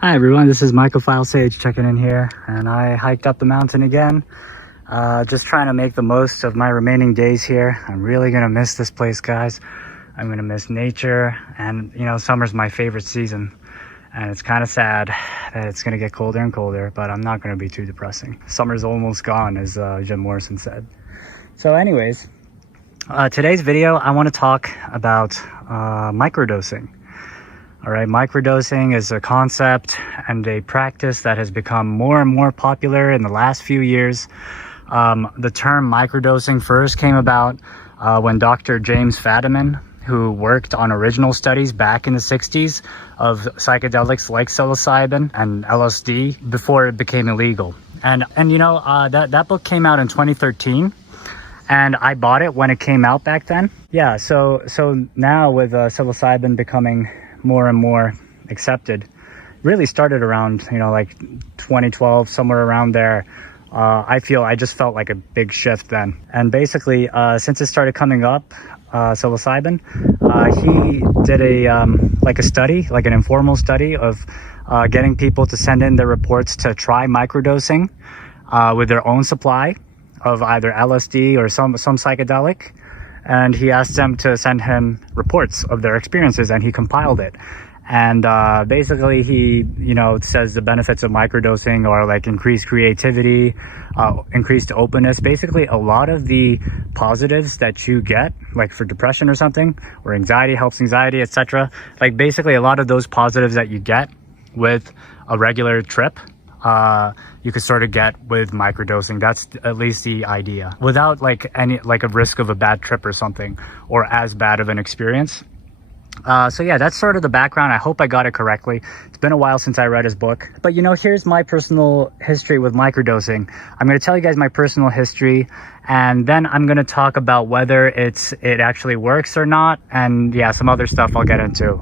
Hi everyone, this is Dosage checking in here, and I hiked up the mountain again. Just trying to make the most of my remaining days here. I'm really gonna miss this place, guys. I'm gonna miss nature, and you know, summer's my favorite season, and it's kind of sad that it's gonna get colder and colder, but I'm not gonna be too depressing. Summer's almost gone, as Jim Morrison said. So anyways, today's video I want to talk about microdosing. All right, microdosing is a concept and a practice that has become more and more popular in the last few years. The term microdosing first came about when Dr. James Fadiman, who worked on original studies back in the 60s of psychedelics like psilocybin and LSD before it became illegal. And you know, that book came out in 2013. And I bought it when it came out back then. Yeah, so now with psilocybin becoming more and more accepted, really started around, you know, like 2012, somewhere around there. I just felt like a big shift then. And basically, since it started coming up, psilocybin, he did a study, like an informal study of getting people to send in their reports to try microdosing with their own supply of either LSD or some psychedelic. And he asked them to send him reports of their experiences, and he compiled it. And basically he, you know, says the benefits of microdosing are like increased creativity, increased openness. Basically a lot of the positives that you get, like for depression or something, or anxiety, helps anxiety, etc. Like basically a lot of those positives that you get with a regular trip, you could sort of get with microdosing. That's at least the idea, without like a risk of a bad trip or something, or as bad of an experience. So yeah, that's sort of the background. I hope I got it correctly. It's been a while since I read his book, but you know, here's my personal history with microdosing. I'm going to tell you guys my personal history, and then I'm going to talk about whether it actually works or not. And yeah, some other stuff I'll get into.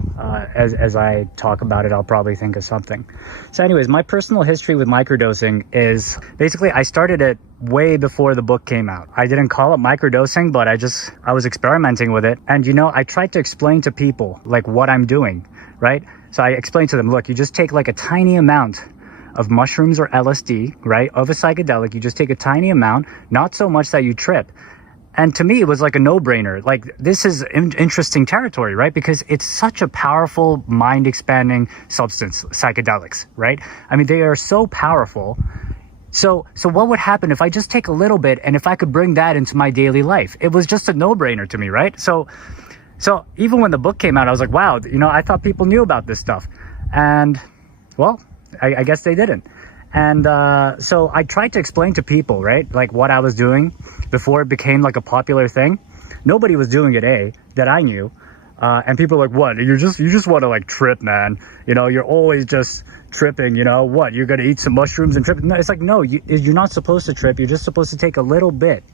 As I talk about it, I'll probably think of something. So anyways, my personal history with microdosing is basically I started it way before the book came out. I didn't call it microdosing, but I was experimenting with it. And you know, I tried to explain to people like what I'm doing, right? So I explained to them, look, you just take like a tiny amount of mushrooms or LSD, right, of a psychedelic. You just take a tiny amount, not so much that you trip. And to me, it was like a no-brainer. Like, this is interesting territory, right? Because it's such a powerful, mind-expanding substance, psychedelics, right? I mean, they are so powerful. So what would happen if I just take a little bit, and if I could bring that into my daily life? It was just a no-brainer to me, right? So even when the book came out, I was like, wow, you know, I thought people knew about this stuff. And, well, I guess they didn't. And so I tried to explain to people, right, like what I was doing before it became like a popular thing. Nobody was doing it, that I knew. And people were like, what? You just want to like trip, man. You know, you're always just tripping, you know, what? You're going to eat some mushrooms and trip? No, it's like, no, you're not supposed to trip. You're just supposed to take a little bit.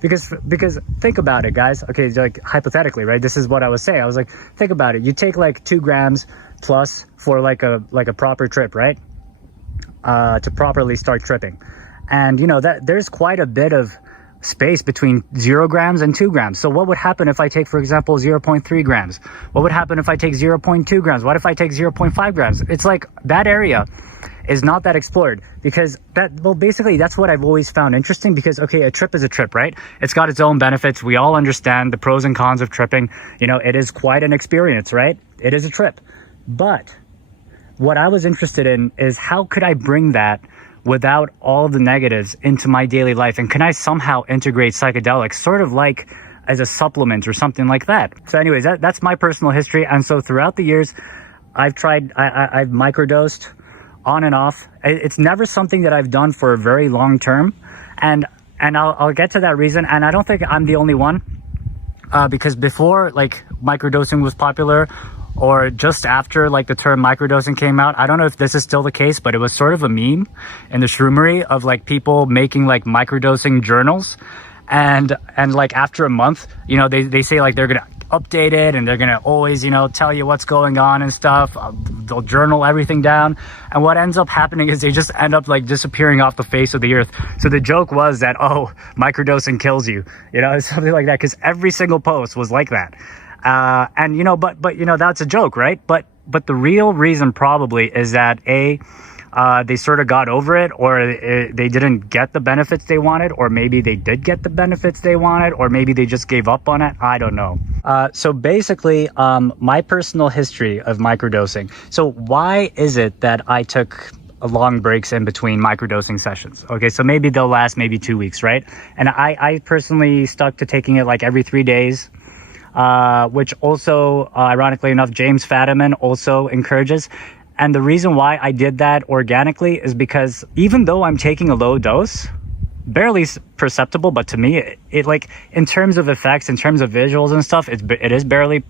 Because think about it, guys. Okay, like hypothetically, right? This is what I was saying. I was like, think about it. You take like 2 grams plus for like a proper trip, right? To properly start tripping. And you know that there's quite a bit of space between 0 grams and 2 grams. So what would happen if I take, for example, 0.3 grams? What would happen if I take 0.2 grams? What if I take 0.5 grams? It's like that area is not that explored, because basically that's what I've always found interesting. Because okay, a trip is a trip, right? It's got its own benefits. We all understand the pros and cons of tripping. You know, it is quite an experience, right? It is a trip. But what I was interested in is how could I bring that without all the negatives into my daily life? And can I somehow integrate psychedelics sort of like as a supplement or something like that? So anyways, that's my personal history. And so throughout the years, I've microdosed on and off. It's never something that I've done for a very long term. And I'll get to that reason. And I don't think I'm the only one, because before like microdosing was popular, or just after like the term microdosing came out, I don't know if this is still the case, but it was sort of a meme in the shroomery of like people making like microdosing journals. And like after a month, you know, they say like they're gonna update it, and they're gonna always, you know, tell you what's going on and stuff. They'll journal everything down, and what ends up happening is they just end up like disappearing off the face of the earth. So the joke was that, oh, microdosing kills you, you know, something like that, because every single post was like that. And you know, but you know, that's a joke, right? But but the real reason probably is that they sort of got over it, or they didn't get the benefits they wanted, or maybe they did get the benefits they wanted, or maybe they just gave up on it. I don't know. So basically, my personal history of microdosing. So why is it that I took long breaks in between microdosing sessions? Okay, so maybe they'll last maybe 2 weeks, right? And I personally stuck to taking it like every 3 days, which also, ironically enough, James Fadiman also encourages. And the reason why I did that organically is because even though I'm taking a low dose, barely perceptible, but to me, it like, in terms of effects, in terms of visuals and stuff, it is barely,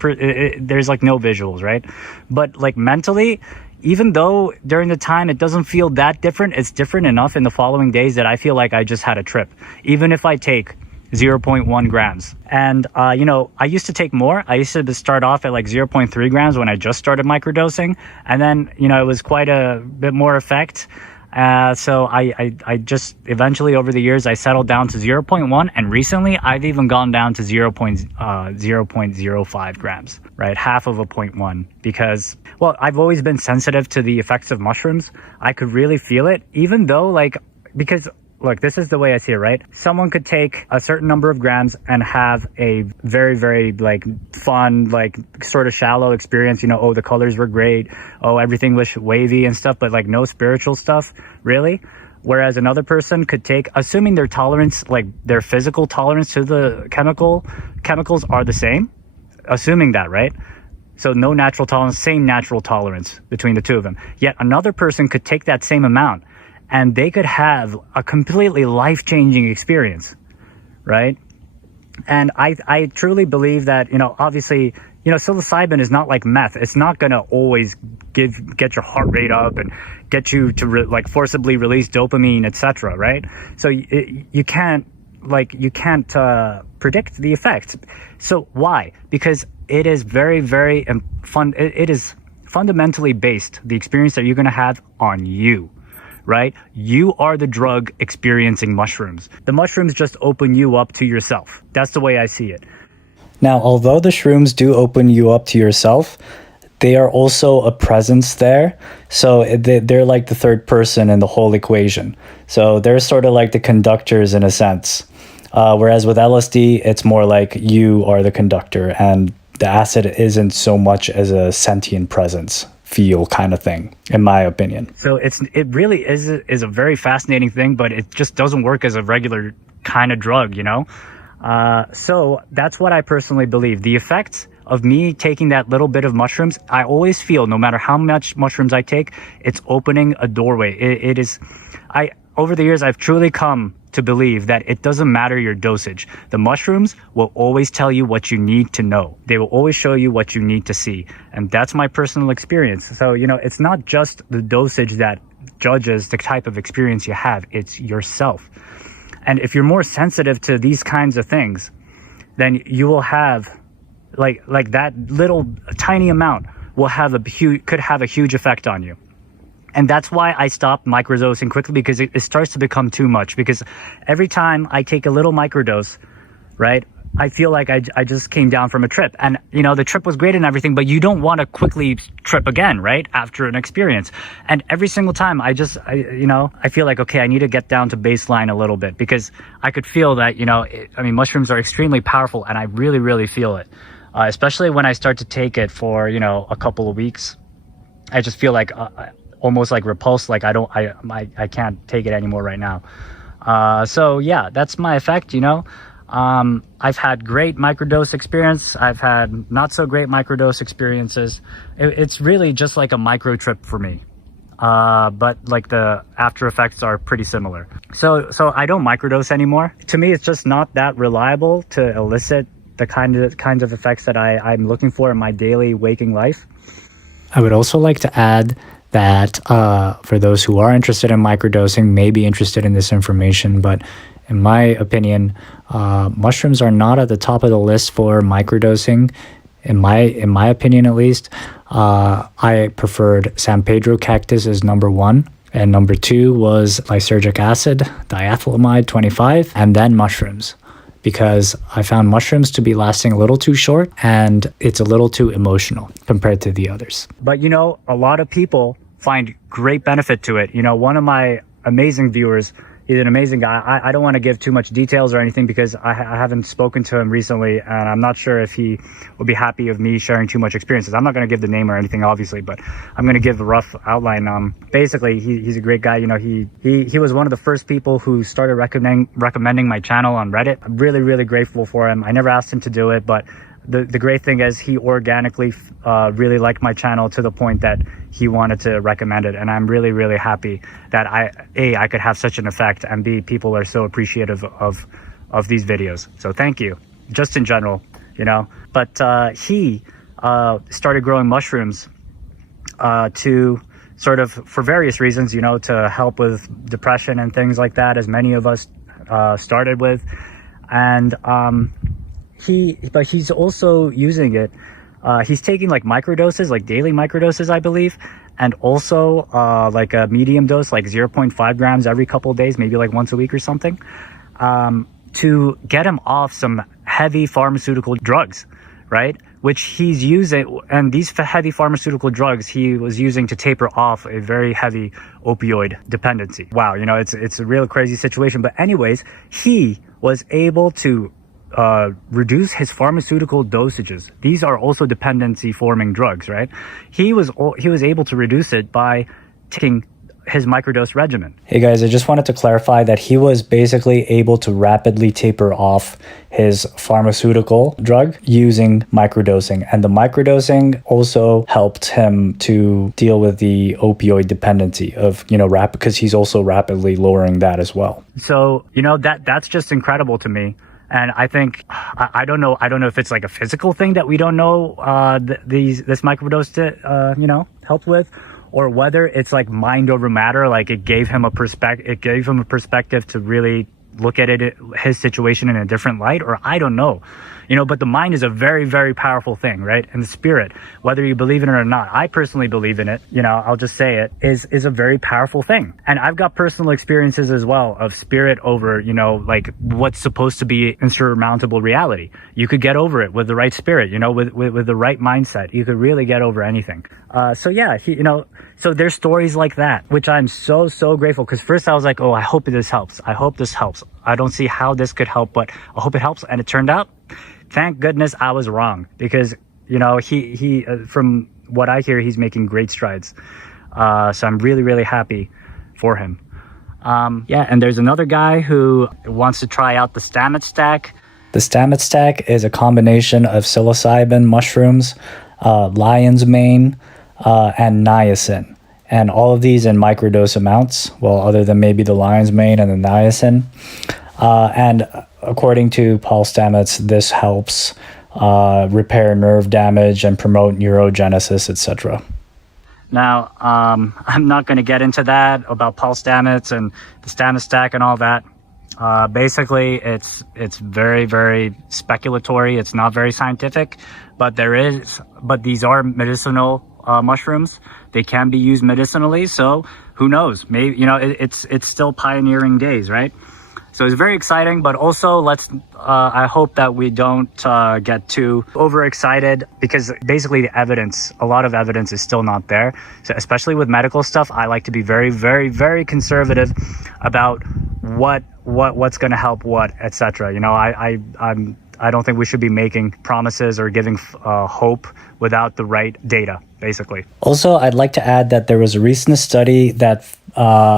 there's like no visuals, right? But like mentally, even though during the time it doesn't feel that different, it's different enough in the following days that I feel like I just had a trip, even if I take 0.1 grams. And you know, I used to take more. I used to start off at like 0.3 grams when I just started microdosing, and then, you know, it was quite a bit more effect. So I just eventually over the years I settled down to 0.1, and recently I've even gone down to 0.05 grams, right? Half of a 0.1, because, well, I've always been sensitive to the effects of mushrooms. I could really feel it, even though, like, because look, this is the way I see it, right? Someone could take a certain number of grams and have a very, very like fun, like sort of shallow experience. You know, oh, the colors were great. Oh, everything was wavy and stuff, but like no spiritual stuff, really. Whereas another person could take, assuming their tolerance, like their physical tolerance to the chemicals are the same, assuming that, right? So no natural tolerance, same natural tolerance between the two of them. Yet another person could take that same amount and they could have a completely life-changing experience, right? And I truly believe that, you know, obviously, you know, psilocybin is not like meth. It's not going to always get your heart rate up and get you to like forcibly release dopamine, etc., right? So you can't predict the effects. So why? Because it is very, very fun. It is fundamentally based, the experience that you're going to have, on you. Right? You are the drug experiencing mushrooms. The mushrooms just open you up to yourself. That's the way I see it. Now, although the shrooms do open you up to yourself, they are also a presence there. So they're like the third person in the whole equation. So they're sort of like the conductors in a sense. Whereas with LSD, it's more like you are the conductor and the acid isn't so much as a sentient presence feel kind of thing, in my opinion. So it really is a very fascinating thing, but it just doesn't work as a regular kind of drug, you know? So that's what I personally believe. The effects of me taking that little bit of mushrooms, I always feel, no matter how much mushrooms I take, it's opening a doorway. Over the years, I've truly come to believe that it doesn't matter your dosage. The mushrooms will always tell you what you need to know. They will always show you what you need to see. And that's my personal experience. So, you know, it's not just the dosage that judges the type of experience you have. It's yourself. And if you're more sensitive to these kinds of things, then you will have like that little tiny amount could have a huge effect on you. And that's why I stopped microdosing quickly, because it starts to become too much. Because every time I take a little microdose, right, I feel like I just came down from a trip. And, you know, the trip was great and everything, but you don't want to quickly trip again, right, after an experience. And every single time I feel like, okay, I need to get down to baseline a little bit, because I could feel that, you know, mushrooms are extremely powerful, and I really, really feel it. Especially when I start to take it for, you know, a couple of weeks. I just feel like almost like repulsed, like I can't take it anymore right now. So yeah, that's my effect, you know. I've had great microdose experience. I've had not so great microdose experiences. It's really just like a micro trip for me. But like the after effects are pretty similar. So I don't microdose anymore. To me, it's just not that reliable to elicit the kinds of effects that I'm looking for in my daily waking life. I would also like to add that for those who are interested in microdosing, may be interested in this information, but in my opinion, mushrooms are not at the top of the list for microdosing. In my opinion, at least, I preferred San Pedro cactus as number 1, and number 2 was lysergic acid, diethylamide 25, and then mushrooms. because I found mushrooms to be lasting a little too short and it's a little too emotional compared to the others. But you know, a lot of people find great benefit to it. You know, one of my amazing viewers, he's an amazing guy. I don't want to give too much details or anything because I haven't spoken to him recently, and I'm not sure if he would be happy of me sharing too much experiences. I'm not going to give the name or anything, obviously, but I'm going to give a rough outline. Basically, he's a great guy. You know, he was one of the first people who started recommending my channel on Reddit. I'm really, really grateful for him. I never asked him to do it, but the great thing is he organically really liked my channel to the point that he wanted to recommend it, and I'm really, really happy that I could have such an effect, and B, people are so appreciative of these videos. So thank you, just in general, you know. But he started growing mushrooms to sort of, for various reasons, you know, to help with depression and things like that, as many of us started with. And but he's also using it. He's taking like microdoses, like daily microdoses, I believe, and also like a medium dose, like 0.5 grams every couple of days, maybe like once a week or something, to get him off some heavy pharmaceutical drugs, right? Which he's using, and these heavy pharmaceutical drugs he was using to taper off a very heavy opioid dependency. Wow, you know, it's a real crazy situation. But anyways, he was able to reduce his pharmaceutical dosages. These are also dependency forming drugs, right? He was able to reduce it by taking his microdose regimen. Hey guys, I just wanted to clarify that he was basically able to rapidly taper off his pharmaceutical drug using microdosing, and the microdosing also helped him to deal with the opioid dependency of, you know, because he's also rapidly lowering that as well. So, you know, that's just incredible to me. And I think, I don't know if it's like a physical thing that we don't know this microdose you know, helped with, or whether it's like mind over matter, like it gave him a perspective to really look at his situation in a different light, or I don't know. You know, but the mind is a very, very powerful thing, right? And the spirit, whether you believe in it or not, I personally believe in it, you know, I'll just say it, is a very powerful thing. And I've got personal experiences as well of spirit over, you know, like what's supposed to be insurmountable reality. You could get over it with the right spirit, you know, with the right mindset. You could really get over anything. So yeah, you know, so there's stories like that, which I'm so, so grateful. Because first I was like, oh, I hope this helps. I hope this helps. I don't see how this could help, but I hope it helps. And it turned out, thank goodness I was wrong, because, you know, he from what I hear, he's making great strides. So I'm really, really happy for him. Yeah, and there's another guy who wants to try out the Stamets stack. The Stamets stack is a combination of psilocybin mushrooms, lion's mane, and niacin. And all of these in microdose amounts, well, other than maybe the lion's mane and the niacin. And according to Paul Stamets, this helps repair nerve damage and promote neurogenesis, etc. Now, I'm not going to get into that about Paul Stamets and the Stamets stack and all that. Basically, it's very, very speculatory. It's not very scientific, but these are medicinal mushrooms. They can be used medicinally, so who knows? Maybe, you know, it's still pioneering days, right? So it's very exciting, but also I hope that we don't get too overexcited, because basically a lot of evidence is still not there. So especially with medical stuff, I like to be very, very, very conservative about what's going to help what, etc. You know, I don't think we should be making promises or giving hope without the right data, basically. Also, I'd like to add that there was a recent study that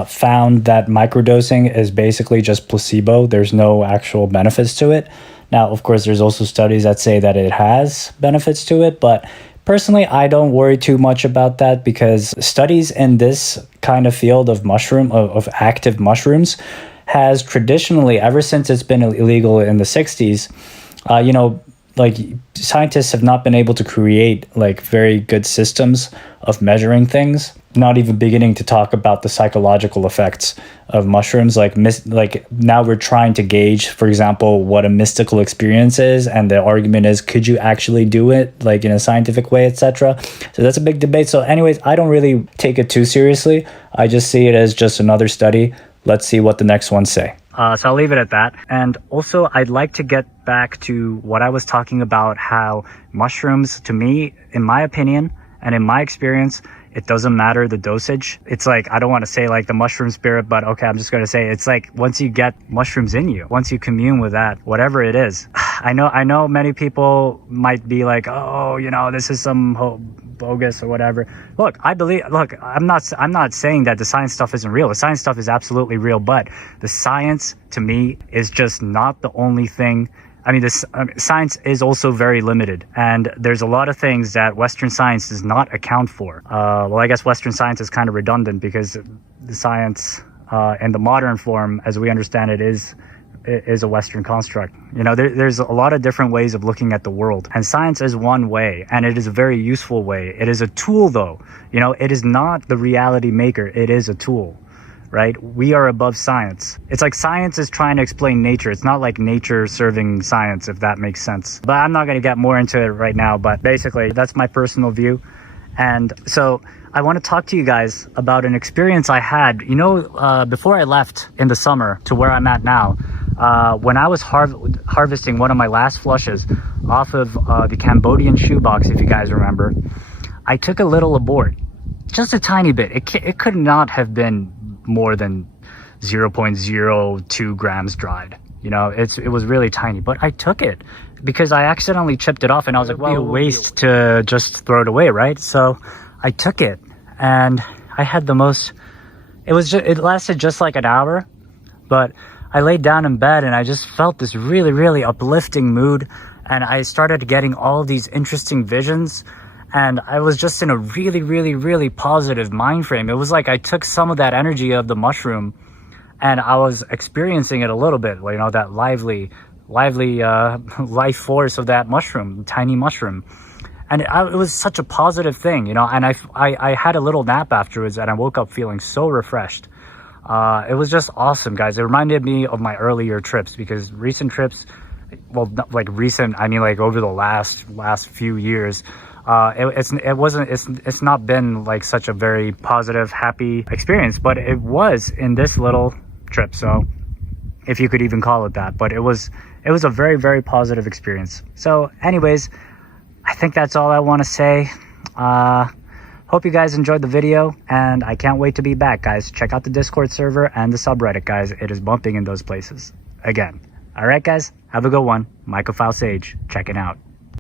found that microdosing is basically just placebo. There's no actual benefits to it. Now, of course, there's also studies that say that it has benefits to it, but personally, I don't worry too much about that, because studies in this kind of field of of active mushrooms has traditionally, ever since it's been illegal in the 60s, you know, like scientists have not been able to create like very good systems of measuring things, not even beginning to talk about the psychological effects of mushrooms. Like now we're trying to gauge, for example, what a mystical experience is, and the argument is, could you actually do it like in a scientific way, etc. So that's a big debate. So anyways, I don't really take it too seriously. I just see it as just another study. Let's see what the next ones say. So I'll leave it at that. And also, I'd like to get back to what I was talking about, how mushrooms, to me, in my opinion, and in my experience, it doesn't matter the dosage. It's like, I don't want to say like the mushroom spirit, but okay, I'm just going to say it's like once you get mushrooms in you, once you commune with that, whatever it is. I know many people might be like, oh, you know, this is some bogus or whatever. Look, I'm not saying that the science stuff isn't real. The science stuff is absolutely real, but the science to me is just not the only thing. I mean, science is also very limited, and there's a lot of things that Western science does not account for. Well, I guess Western science is kind of redundant because the science in the modern form, as we understand it, is a Western construct. You know, there's a lot of different ways of looking at the world, and science is one way, and it is a very useful way. It is a tool, though. You know, it is not the reality maker. It is a tool. Right? We are above science. It's like science is trying to explain nature. It's not like nature serving science, if that makes sense. But I'm not going to get more into it right now. But basically, that's my personal view. And so I want to talk to you guys about an experience I had, you know, before I left in the summer to where I'm at now. When I was harvesting one of my last flushes off of the Cambodian shoebox, if you guys remember, I took a little abort. Just a tiny bit. It could not have been more than 0.02 grams dried. You know, it was really tiny, but I took it because I accidentally chipped it off, and I was like, well, waste to just throw it away, right? So I took it, and I had the most, it lasted just like an hour, but I laid down in bed and I just felt this really, really uplifting mood, and I started getting all these interesting visions. And I was just in a really, really, really positive mind frame. It was like I took some of that energy of the mushroom and I was experiencing it a little bit, you know, that lively life force of that mushroom, tiny mushroom. And it was such a positive thing, you know, and I had a little nap afterwards and I woke up feeling so refreshed. It was just awesome, guys. It reminded me of my earlier trips, because recent trips, well, not like recent, I mean like over the last few years, it's not been like such a very positive, happy experience, but it was in this little trip. So if you could even call it that, but it was a very, very positive experience. So anyways, I think that's all I want to say. Hope you guys enjoyed the video, and I can't wait to be back, guys. Check out the Discord server and the subreddit, guys. It is bumping in those places again. All right, guys, have a good one. Mycophile Sage, checking out.